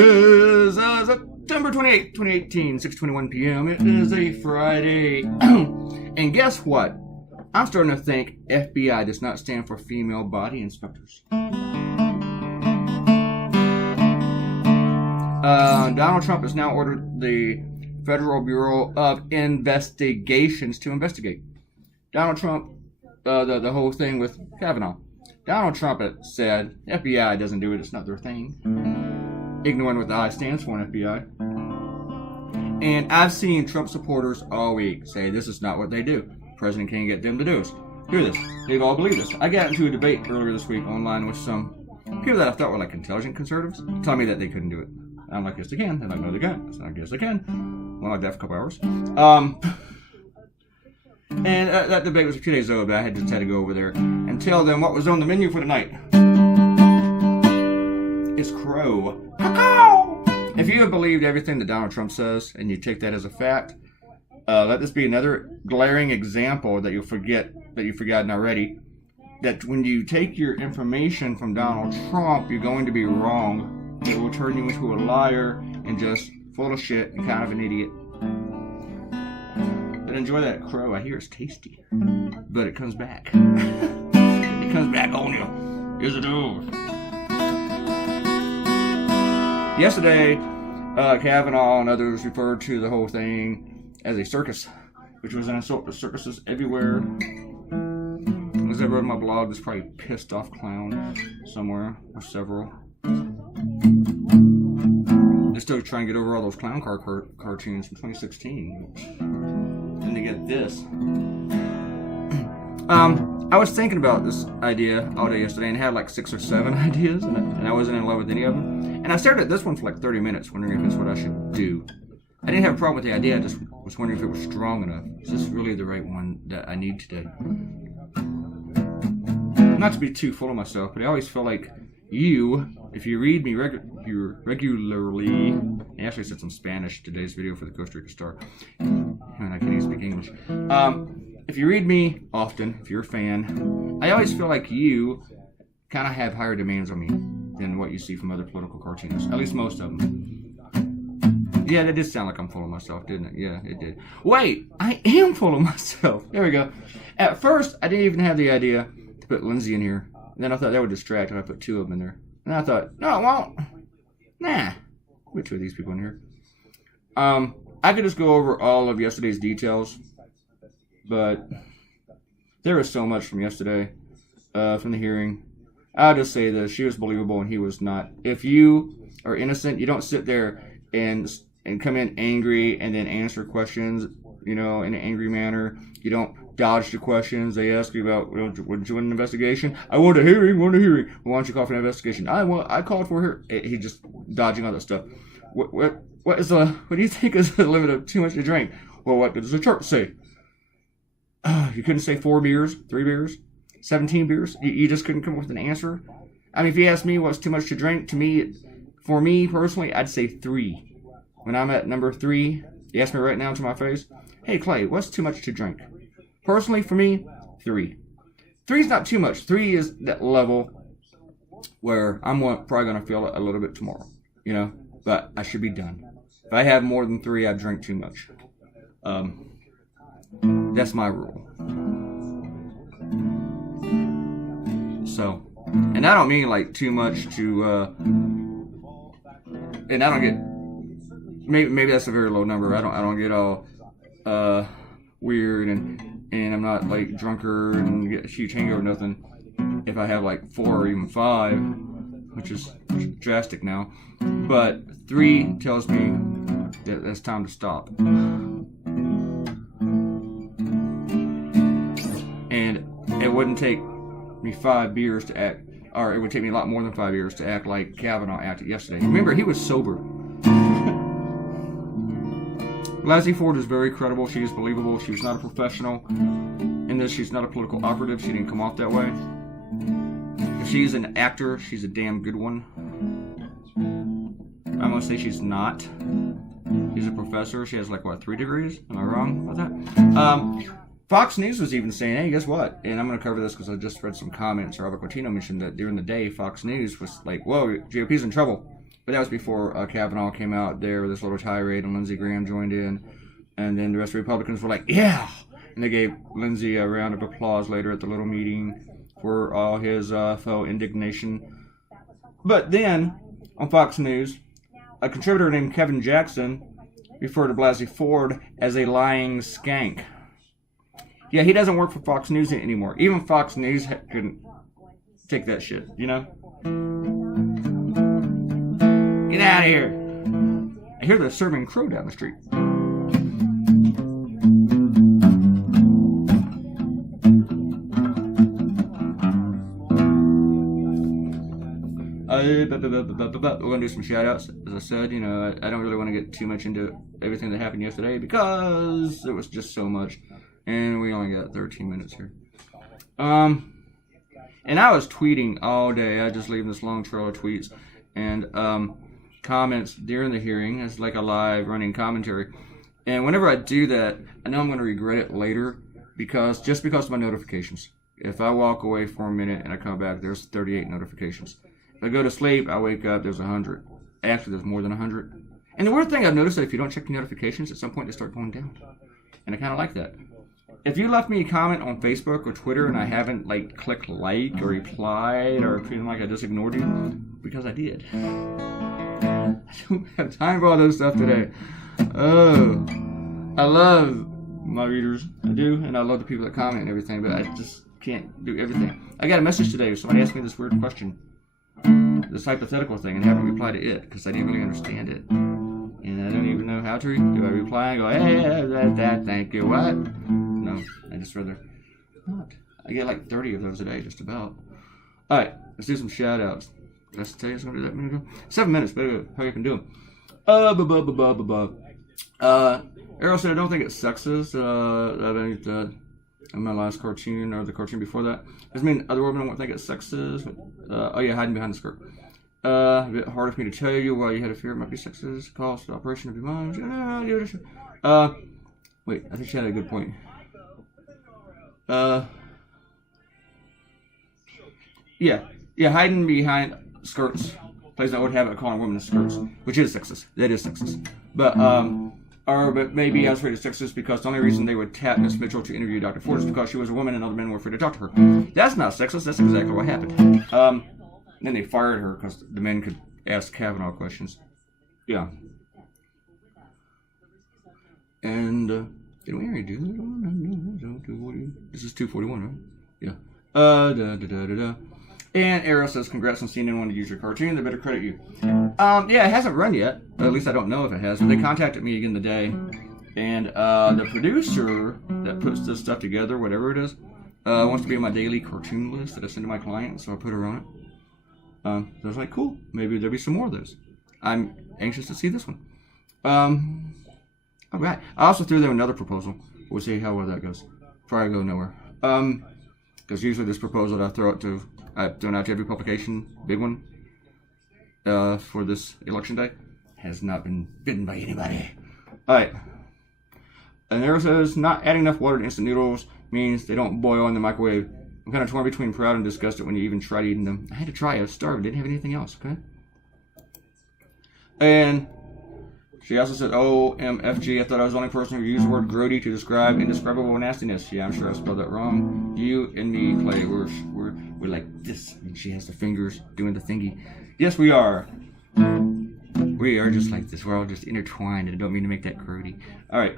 is September 28th, 2018, 6:21 p.m. It is a Friday. And guess what? I'm starting to think FBI does not stand for female body inspectors. Donald Trump has now ordered the Federal Bureau of Investigations to investigate. Donald Trump, the whole thing with Kavanaugh. Donald Trump said, FBI doesn't do it, it's not their thing. Ignoring what the I stands for in FBI. And I've seen Trump supporters all week say this is not what they do. The president can't get them to do it. Hear this. They all believe this. I got into a debate earlier this week online with some people that I thought were like intelligent conservatives, telling me that they couldn't do it. I'm like, yes, they can. They're like, no, they can't. I said, I guess they can. Went like that for a couple hours. And that debate was a few days old, but I just had to go over there and tell them what was on the menu for tonight. It's crow. Cacao! If you have believed everything that Donald Trump says, and you take that as a fact, let this be another glaring example that you've forgotten already, that when you take your information from Donald Trump, you're going to be wrong. It will turn you into a liar and just full of shit and kind of an idiot. But enjoy that crow. I hear it's tasty. But it comes back. It comes back on you. Yes, it does. Yesterday, Kavanaugh and others referred to the whole thing as a circus, which was an insult to circuses everywhere. As I wrote in my blog, this probably pissed off clown somewhere, or several. They're still trying to get over all those clown car cartoons from 2016. And they get this. I was thinking about this idea all day yesterday and had like 6 or 7 ideas, and I wasn't in love with any of them. And I stared at this one for like 30 minutes, wondering if it's what I should do. I didn't have a problem with the idea, I just was wondering if it was strong enough. Is this really the right one that I need today? Not to be too full of myself, but I always feel like you, if you read me regularly, I actually said some Spanish in today's video for the Costa Rica Star, and I can't even speak English. If you read me often, if you're a fan, I always feel like you kind of have higher demands on me than what you see from other political cartoonists, at least most of them. Yeah, that did sound like I'm full of myself, didn't it? Yeah, it did. Wait, I am full of myself. There we go. At first, I didn't even have the idea to put Lindsay in here. And then I thought that would distract if I put 2 of them in there. And I thought, no, it won't. Nah. Put 2 of these people in here. I could just go over all of yesterday's details. But there was so much from yesterday, from the hearing. I'll just say this. She was believable and he was not. If you are innocent, you don't sit there and come in angry and then answer questions, in an angry manner. You don't dodge the questions. They ask you about, would you want an investigation? I want a hearing, Well, why don't you call for an investigation? I called for her. He's just dodging all that stuff. What do you think is the limit of too much to drink? Well, what does the church say? You couldn't say 4 beers, 3 beers, 17 beers? You just couldn't come up with an answer? I mean, if you ask me what's too much to drink, for me personally, I'd say 3. When I'm at number 3, you ask me right now to my face, hey, Clay, what's too much to drink? Personally, for me, 3. 3 is not too much. 3 is that level where I'm probably going to feel it a little bit tomorrow, but I should be done. If I have more than 3, I drink too much. That's my rule. So, and I don't mean like too much to, and I don't get, maybe that's a very low number. I don't get all weird and I'm not like drunker and get a huge hangover or nothing. If I have like 4 or even 5, which is drastic now, but 3 tells me that it's time to stop. And it wouldn't take me 5 beers to act, or it would take me a lot more than 5 years to act like Kavanaugh acted yesterday. Remember, he was sober. Blasey Ford is very credible. She is believable. She was not a professional. In this, she's not a political operative. She didn't come off that way. If she's an actor, she's a damn good one. I'm going to say she's not. She's a professor. She has 3 degrees? Am I wrong about that? Fox News was even saying, hey, guess what? And I'm going to cover this because I just read some comments. Robert Coutinho mentioned that during the day, Fox News was like, whoa, GOP's in trouble. But that was before Kavanaugh came out there with this little tirade, and Lindsey Graham joined in. And then the rest of the Republicans were like, yeah! And they gave Lindsey a round of applause later at the little meeting for all his faux indignation. But then, on Fox News, a contributor named Kevin Jackson referred to Blasey Ford as a lying skank. Yeah, he doesn't work for Fox News anymore. Even Fox News couldn't take that shit, you know? Get out of here! I hear they're serving crow down the street. We're going to do some shout-outs. As I said, you know, I don't really want to get too much into everything that happened yesterday because it was just so much. And we only got 13 minutes here. And I was tweeting all day. I just leaving this long trail of tweets and comments during the hearing. It's like a live running commentary. And whenever I do that, I know I'm going to regret it later because of my notifications. If I walk away for a minute and I come back, there's 38 notifications. If I go to sleep, I wake up, there's 100. Actually, there's more than 100. And the weird thing I've noticed is that if you don't check the notifications, at some point they start going down. And I kind of like that. If you left me a comment on Facebook or Twitter and I haven't, like, clicked like or replied or feeling like I just ignored you, because I did. I don't have time for all those stuff today. Oh, I love my readers. I do, and I love the people that comment and everything, but I just can't do everything. I got a message today. Somebody asked me this weird question. This hypothetical thing, and haven't replied to it because I didn't really understand it, and I don't even know how to. Do I reply and go, hey, thank you, what? No, I just rather not. I get like 30 of those a day, just about. All right, let's do some shout outs. Did I tell you I was going to do that a minute ago? 7 minutes, better how you can do them. Arrow said, I don't think it's sexist. In my last cartoon, or the cartoon before that. Does it mean other women won't think it's sexist? Oh yeah, hiding behind the skirt. A bit harder for me to tell you why you had a fear it might be sexist. Cost, operation of your mind. Wait, I think she had a good point. Yeah, hiding behind skirts. Plays that would have it calling women skirts, which is sexist. That is sexist. But maybe I was afraid of sexist because the only reason they would tap Miss Mitchell to interview Dr. Ford is because she was a woman and other men were afraid to talk to her. That's not sexist. That's exactly what happened. Then they fired her because the men could ask Kavanaugh questions. Yeah. And did we already do that one? No. This is 241, right? Yeah. And Arrow says, congrats on seeing anyone to use your cartoon. They better credit you. Yeah, it hasn't run yet. At least I don't know if it has. But they contacted me again today. And the producer that puts this stuff together, whatever it is, wants to be on my daily cartoon list that I send to my client. So I put her on it. So I was like, cool. Maybe there'll be some more of those. I'm anxious to see this one. All right. I also threw them another proposal. We'll see how well that goes. Probably go nowhere. Because usually this proposal that I've thrown out to every publication, big one, for this election day, has not been bitten by anybody. Alright. And Arrow says, not adding enough water to instant noodles means they don't boil in the microwave. I'm kind of torn between proud and disgusted when you even tried eating them. I had to try. I was starved. Didn't have anything else, okay? And she also said, OMFG, I thought I was the only person who used the word grody to describe indescribable nastiness. Yeah, I'm sure I spelled that wrong. You and me, Clay, we're like this. And she has the fingers doing the thingy. Yes, we are. We are just like this. We're all just intertwined, and I don't mean to make that grody. All right.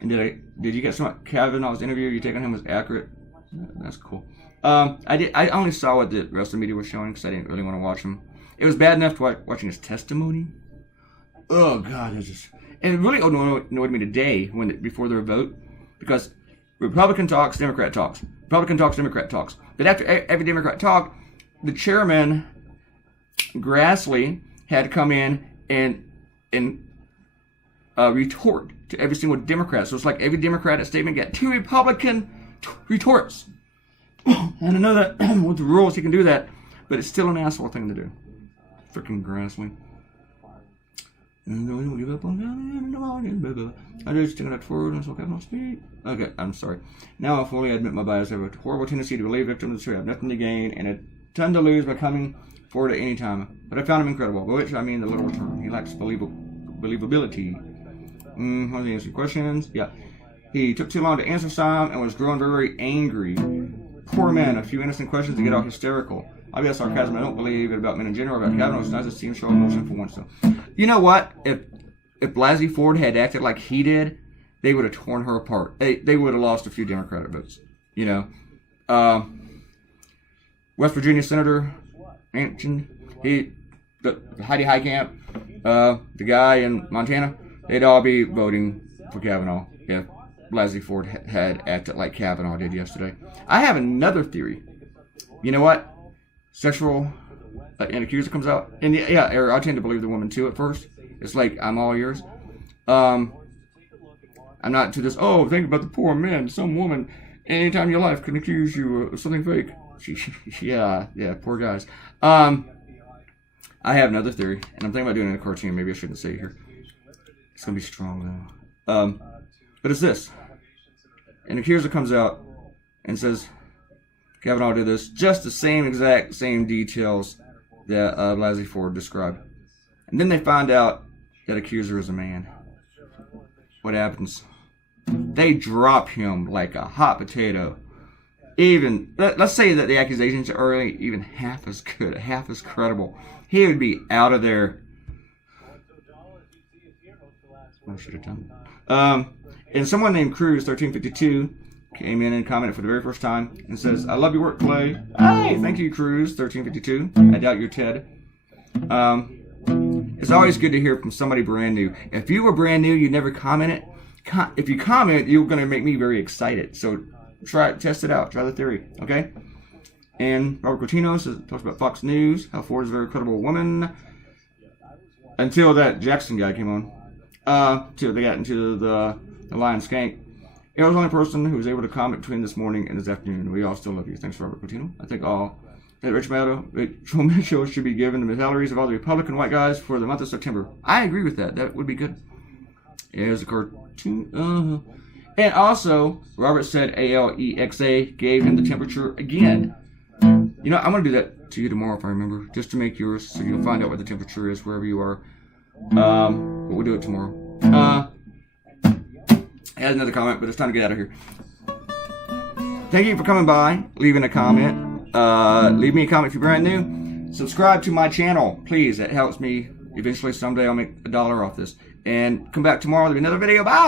And did you get some Kavanaugh's interview? You take on him was accurate. That's cool. I only saw what the rest of the media was showing because I didn't really want to watch him. It was bad enough to watching his testimony. Oh God, and it really annoyed me today before their vote, because Republican talks, Democrat talks. Republican talks, Democrat talks. But after every Democrat talk, the chairman Grassley had to come in and retort to every single Democrat. So it's like every Democratic statement got 2 Republican retorts. And I know that with the rules he can do that, but it's still an asshole thing to do. Freaking Grassley. And we don't give up on that. I just taking that forward and so Kavanaugh speak. Okay, I'm sorry. Now I fully admit my bias. I have a horrible tendency to believe victims who have nothing to gain and ton to lose by coming forward at any time. But I found him incredible, by which I mean the literal term. He lacks believability. What are the answer questions? Yeah. He took too long to answer some and was growing very angry. Poor men, a few innocent questions to get all hysterical. Obvious sarcasm, I don't believe it about men in general. About Kavanaugh, it's nice to see him show emotion for once, though. You know what? If Blasey Ford had acted like he did, they would have torn her apart. They would have lost a few Democratic votes. You know. West Virginia Senator Manchin, the Heidi Heitkamp, the guy in Montana, they'd all be voting for Kavanaugh if Blasey Ford had acted like Kavanaugh did yesterday. I have another theory. You know what? Sexual an accuser comes out, and yeah, I tend to believe the woman too at first. It's like, I'm all yours. I'm not to this, oh, think about the poor men. Some woman, anytime in your life, can accuse you of something fake. Yeah, poor guys. I have another theory, and I'm thinking about doing it in a cartoon. Maybe I shouldn't say it here. It's going to be strong, though. But it's this. An accuser comes out and says, Kavanaugh did this, just the exact same details that Blasey Ford described. And then they find out that accuser is a man. What happens? They drop him like a hot potato. Even, let's say that the accusations are even half as good, half as credible. He would be out of there. I should have done it. And someone named Claytoonz 1352 came in and commented for the very first time and says, I love your work, Clay. Hey, thank you, Claytoonz 1352. I doubt you're Ted. It's always good to hear from somebody brand new. If you were brand new, you never commented. If you comment, you're going to make me very excited. So test it out. Try the theory, okay? And Robert Claytoonz talks about Fox News, how Ford is a very credible woman. Until that Jackson guy came on. Till they got into the Lion Skank. It was the only person who was able to comment between this morning and this afternoon. We all still love you. Thanks, Robert Claytoonz. I think that Rachel Mitchell should be given the salaries of all the Republican white guys for the month of September. I agree with that. That would be good. Here's a cartoon. And also, Robert said Alexa gave him the temperature again. You know, I'm going to do that to you tomorrow if I remember, just to make yours, so you'll find out what the temperature is wherever you are. But we'll do it tomorrow. I had another comment, but it's time to get out of here. Thank you for coming by, leaving a comment. Leave me a comment if you're brand new. Subscribe to my channel, please. That helps me. Eventually, someday, I'll make $1 off this. And come back tomorrow. There'll be another video. Bye!